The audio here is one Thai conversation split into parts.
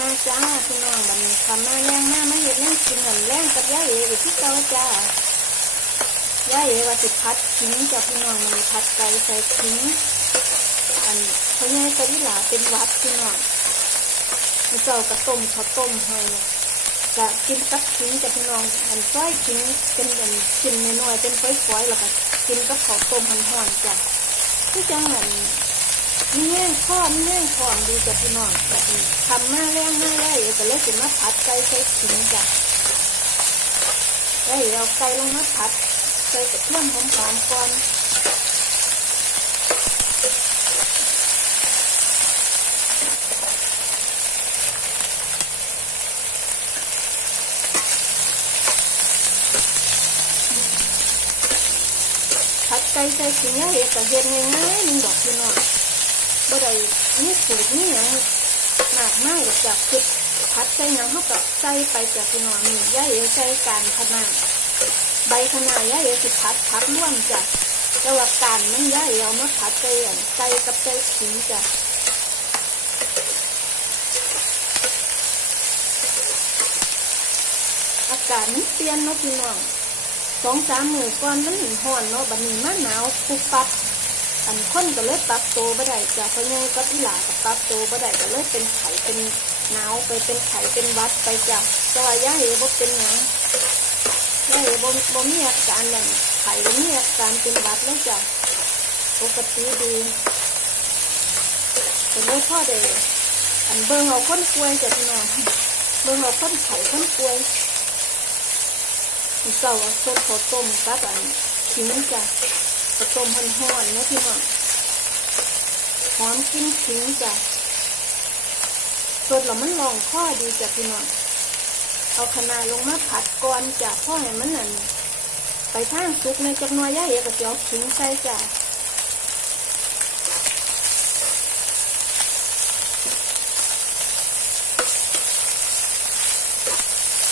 มาจ้าพี่น้องบันนี้ทำมาแรงมาไมาเห็ดแรงกินหนันแรงกับย่าเอ๋ที่เก่าจ้าย่าเอ๋ว่าสิพัดขิงจ้าพี่น้องมันพัดไก่ใส่ขิงอันเขาแย่กะดิหลาเป็นวัดพี่น้องมีเจ้ากระต้มข้าวต้มให้จะกินกับขิงจ้าพี่น้องอันซอยขิงเป็นอันกินน้อยๆเป็นฝอยๆแล้วก็กินกับข้าวต้มห่อนๆจ้ะที่จังหัน มีแห้งข้อมีแห้งของดีจ้ะพี่น้องแบบนี้ทำมาแรงมาแรงก็เลยสิมาผัดไก่ใส่ขิงจ้ะแล้เอาไก่ลงมาผัดใส่กระเทียมหอมๆก่อนผัดไก่ใส่ขิงเนี่ยเอกเฮ็ดง่ายๆนึงดอกพี่น้อง บ่ได้มีสูตรนี่ยังมากมายหรอกจ้ะคือพัดใส่หยังเขาก็ใส่ไปจ้ะพี่น้องนี่ย่าเอ๋ใส่การขนาดใบขนาดย่าเอ๋สิพัดพัดร่วมจ้ะแต่ว่าการมันย่าเอ๋เอามาพัดใส่อันใส่กับใส่ขิงจ้ะอากาศมันเปลี่ยนเนาะพี่น้องสองสามมื้อก่อนมันร้อนเนาะบัดนี้มาหนาวปุ๊บปั๊บ อันคนก็เลยปรับตัวบ่ได้จากพ่อใหญ่กับอีหลาก็ปรับตัวบ่ได้ก็เลยเป็นไข้เป็นหนาวไปเป็นไข้เป็นวัดไปจ้ะแต่ว่าย่าเอ๋บ่เป็นหยังย่าเอ๋บ่บ่มีอาการนั่นไข้บ่มีอาการเป็นวัดเลยจ้ะปกติดีเป็นเลยพ่อเด้อันเบิ่งเอาคนป่วยจ้ะพี่น้องเบิ่งเอาคนไข้คนป่วยเจ้าสดข้าต้มกับอันขิงจ้ะ กระต้มห่อนนะพี่น้องหอมกินขิงจ้ะสดแล้วมันลองข้อดีจ้ะพี่น้องเอาขนาลงมาผัดก่อนจ้ะพ่อให้มันนั่นไปทางสุกในจักน่อยย่าเอ๋ก็จะเอาขิงใส่จ้ะ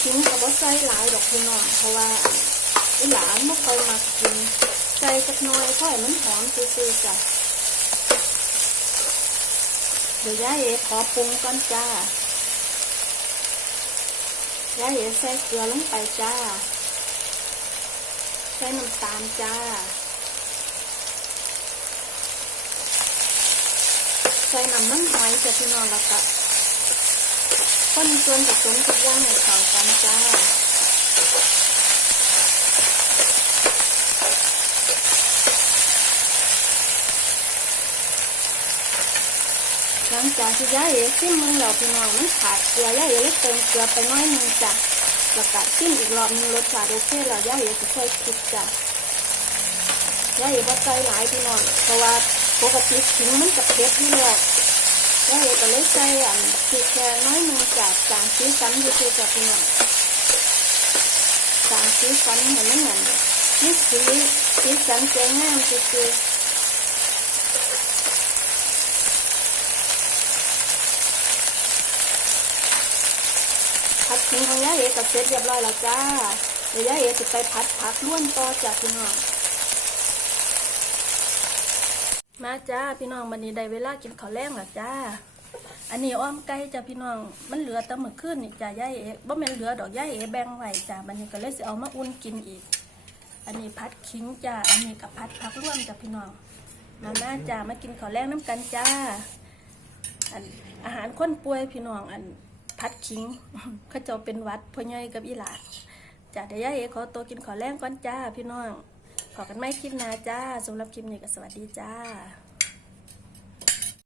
ขิงกับว่าใส่หลายดอกพี่น้องเพราะว่าอีหลานไม่ค่อยมากิน ใส่สักหน่อยค่อยมันหอมซื่อๆจ้ะเดี๋ยวยายเอ๋ขอปรุงก่อนจ้ายายเอ๋ใส่เกลือลงไปจ้า ใส่น้ำตาลจ้า ใส่น้ำมันหอยจะพี่น้องแล้วก็คนส่วนผสมทุกอย่างให้เข้ากันจ้า หลังจากที่ย่าเอ๋ซิมมึงเราพี่น้องมันขาดเกลือย่าเอ๋เลยเติมเกลือไปน้อยนึงจ้ะแล้วก็ซิมอีกรอบนึงรสชาติโอเคแล้วย่าเอ๋จะใส่พริกจ้ะย่าเอ๋บ่ใส่หลายพี่น้องเพราะว่าปกติขิงมันจะเผ็ดอยู่แล้วย่าเอ๋ก็เลยใส่อันพริกแค่น้อยนึงจ้ะจางสีสันอยู่คือจ้ะพี่น้องจางสีสันให้มันนั่นมีสีสีสันสวยงามคือ ผัดขิงของย่าเอ๋กับเสร็จเรียบร้อยแล้วจ้าเดี๋ยวย่าเอ๋จะไปผัดผักล้วนต่อจ้าพี่น้องมาจ้าพี่น้องวันนี้ได้เวลากินข้าวแรงแล้วจ้า อันนี้อ้อมไก่จ้าพี่น้องมันเหลือแต่เมื่อคืนนี่จ้าย่าเอ๋บ่แม่นเหลือดอกย่าเอ๋แบ่งไว้จ้าบัดนี้ก็เลยสิเอามาอุ่นกินอีก อันนี้ผัดขิงจ้าอันนี้กับผัดผักร่วมจ้าพี่น้องมาหน้าจ้ามากินข้าวแรงน้ำกันจ้าอันอาหารคนป่วยพี่น้องอัน พัดคิงเขาเจ้าเป็นวัดพ่อใหญ่กับอีหลาจ้าเดียวยายเอขอตัวกินขอแรงก่อนจ้าพี่น้องขอกันไม่คลิปนาจ้าสำหรับคลิปนี้ก็สวัสดีจ้า